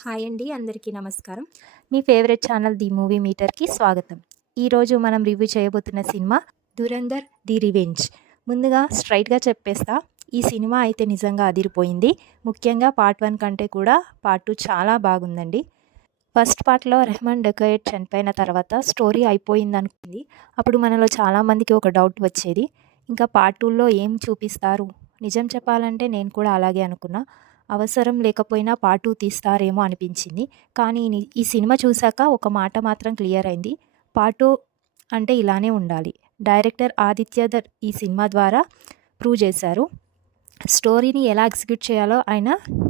Hi అండి, అందరికీ నమస్కారం. మీ ఫేవరెట్ ఛానల్ ది మూవీ మీటర్కి స్వాగతం. ఈరోజు మనం రివ్యూ చేయబోతున్న సినిమా దురంధర్ ది రివెంజ్. ముందుగా స్ట్రైట్గా చెప్పేస్తా, ఈ సినిమా అయితే నిజంగా అదిరిపోయింది. ముఖ్యంగా పార్ట్ 1 కంటే కూడా పార్ట్ 2 చాలా బాగుందండి. ఫస్ట్ పార్ట్లో రెహమాన్ డెకయట్ చనిపోయిన తర్వాత స్టోరీ అయిపోయింది అనుకుంది. అప్పుడు మనలో చాలామందికి ఒక డౌట్ వచ్చేది, ఇంకా పార్ట్ 2లో ఏం చూపిస్తారు. నిజం చెప్పాలంటే నేను కూడా అలాగే అనుకున్నా. అవసరం లేకపోయినా పార్ట్ 2 తీస్తారేమో అనిపించింది. కానీ ఈ సినిమా చూశాక ఒక మాట మాత్రం క్లియర్ అయింది. పార్ట్ 2 అంటే ఇలానే ఉండాలి. డైరెక్టర్ ఆదిత్యధర్ ఈ సినిమా ద్వారా ప్రూవ్ చేశారు. స్టోరీని ఎలా ఎగ్జిక్యూట్ చేయాలో ఆయన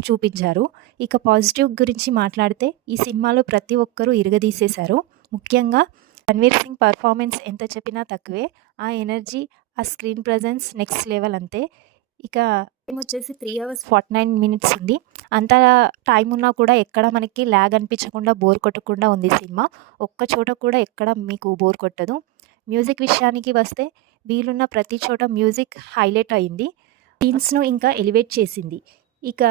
చూపించారు. ఇక పాజిటివ్ గురించి మాట్లాడితే ఈ సినిమాలో ప్రతి ఒక్కరూ ఇరగదీసేశారు. ముఖ్యంగా రణ్వీర్ సింగ్ పర్ఫార్మెన్స్ ఎంత చెప్పినా తక్కువే. ఆ ఎనర్జీ, ఆ స్క్రీన్ ప్రజెన్స్ నెక్స్ట్ లెవెల్ అంతే. ఇక టైం వచ్చేసి 3 hours 49 minutes ఉంది. అంత టైం ఉన్నా కూడా ఎక్కడ మనకి ల్యాగ్ అనిపించకుండా, బోర్ కొట్టకుండా ఉంది సినిమా. ఒక్క చోట కూడా ఎక్కడ మీకు బోర్ కొట్టదు. మ్యూజిక్ విషయానికి వస్తే వీలున్న ప్రతి చోట మ్యూజిక్ హైలైట్ అయింది. సీన్స్ను ఇంకా ఎలివేట్ చేసింది. ఇక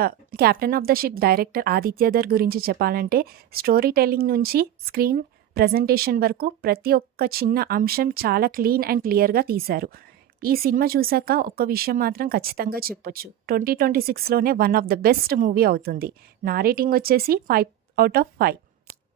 captain of the ship director Adityadhar గురించి చెప్పాలంటే స్టోరీ టెల్లింగ్ నుంచి స్క్రీన్ ప్రజెంటేషన్ వరకు ప్రతి ఒక్క చిన్న అంశం చాలా క్లీన్ అండ్ క్లియర్గా తీశారు. ఈ సినిమా చూశాక ఒక విషయం మాత్రం ఖచ్చితంగా చెప్పొచ్చు, 2026లోనే one of the best movie అవుతుంది. నా రేటింగ్ వచ్చేసి 5/5.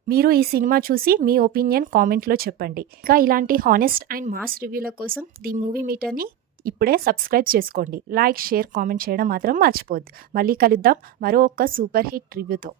మీరు ఈ సినిమా చూసి మీ ఒపీనియన్ కామెంట్లో చెప్పండి. ఇంకా ఇలాంటి హానెస్ట్ అండ్ మాస్ రివ్యూల కోసం ది మూవీ మీటర్ని ఇప్పుడే సబ్స్క్రైబ్ చేసుకోండి. లైక్, షేర్, కామెంట్ చేయడం మాత్రం మర్చిపోద్దు. మళ్ళీ కలుద్దాం మరో ఒక సూపర్ హిట్ రివ్యూతో.